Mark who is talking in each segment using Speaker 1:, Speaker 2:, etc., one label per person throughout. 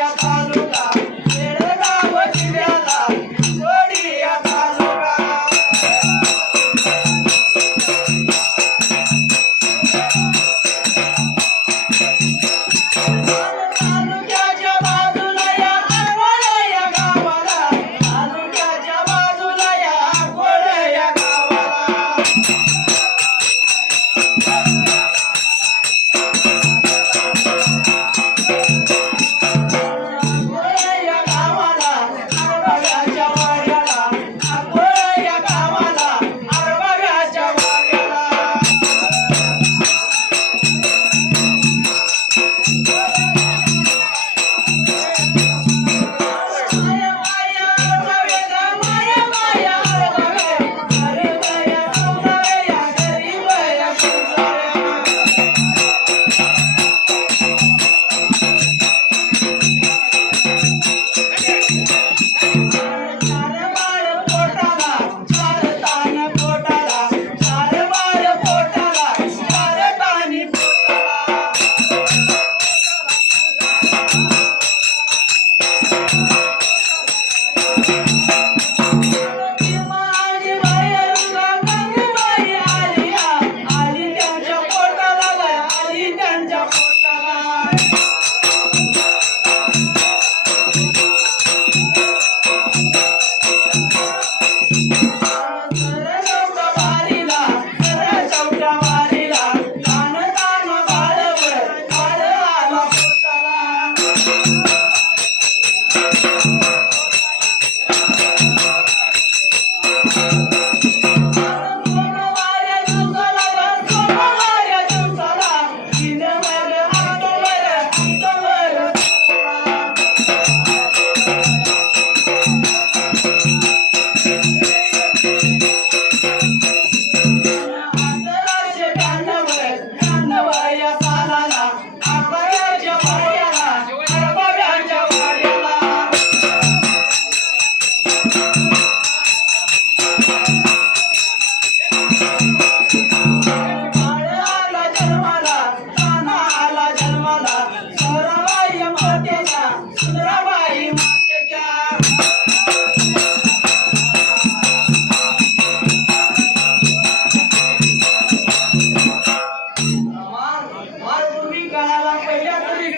Speaker 1: yeah.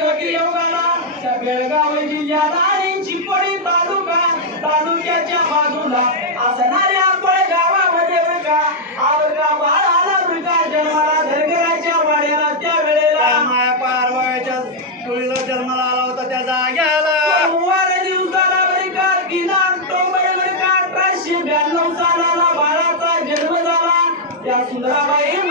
Speaker 1: योगाला बेळगाव जिल्ह्याला आणि चिपळी तालुका तालुक्याच्या बाजूला असणाऱ्या आपण गावामध्ये बघा आवडा बाळाला जन्माला वाड्याला
Speaker 2: माया पारवायच्या टोळीला जन्माला आला होता त्या जाग्याला.
Speaker 1: सोमवार दिवसाला बरकार किला ऑक्टोबर बरकार अठराशे ब्याण्णव सालाला बाळाचा जन्म झाला. त्या सुंदराबाई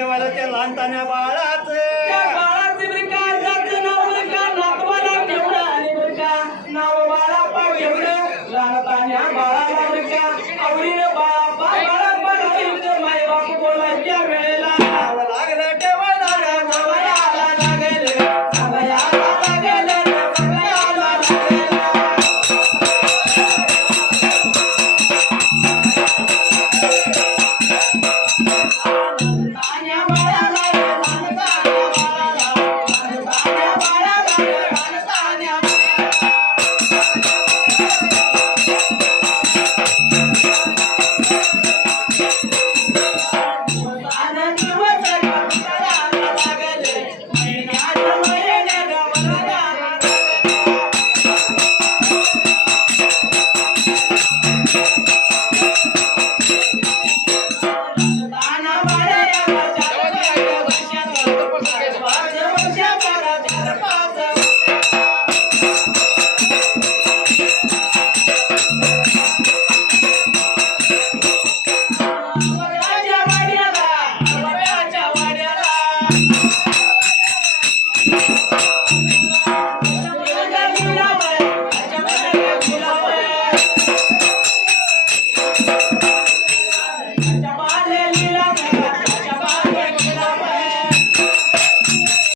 Speaker 2: वडिलांचं नाव बाळू त्या